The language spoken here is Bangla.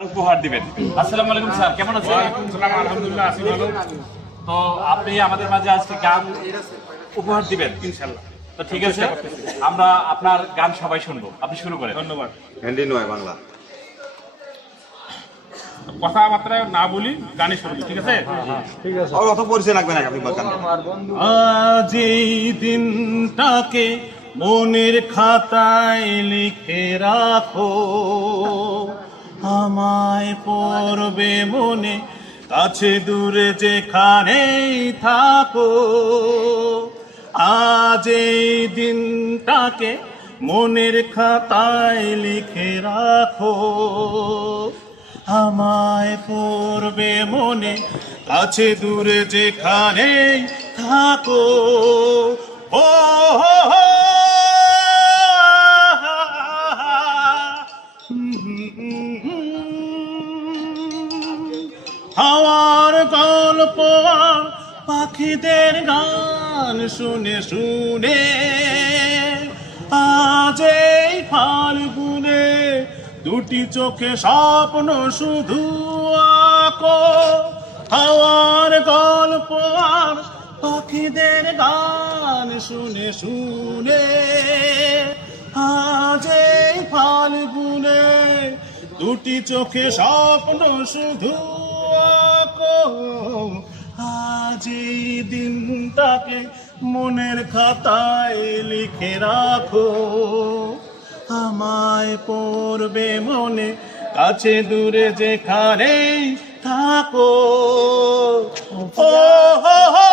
উপহার দিবেন। আসসালামু আলাইকুম স্যার, কেমন আছেন? ওয়ালাইকুম সালাম, আলহামদুলিল্লাহ আছি ভালো। তো আপনি আমাদের মাঝে আজকে গান উপহার দিবেন ইনশাআল্লাহ। তো ঠিক আছে, আমরা আপনার গান সবাই শুনবো, আপনি শুরু করেন। ধন্যবাদ। হিন্দি নয় বাংলা। কথাবার্তা না বলি, গানে শুনবি, ঠিক আছে? আর অত পরিচয় লাগবে না, আপনি বলছেন। আজ এই দিনটাকে মনের খাতায় লিখে রাখো, আমায় পড়বে মনে, কাছে দূরে যেখানেই থাকো। আজ এই দিনটাকে মনের খাতায় লিখে রাখো, আমায় পড়বে মনে, কাছে দূরে যেখানেই থাকো। ও হো হো, হাওয়ার গল্প আর পাখিদের গান শুনে শুনে আজ এই ফাল্গুনে দুটি চোখে স্বপ্ন শুধু আঁকো। হাওয়ার গল্প আর পাখিদের গান শুনে শুনে আজ এই ফাল্গুনে দুটি চোখে স্বপ্ন শুধু আঁকো। আজ এই দিনটাকে মনের খাতায় লিখে রাখো, আমায় পড়বে মনে, কাছে দূরে যেখানেই থাকো। ও হো হো।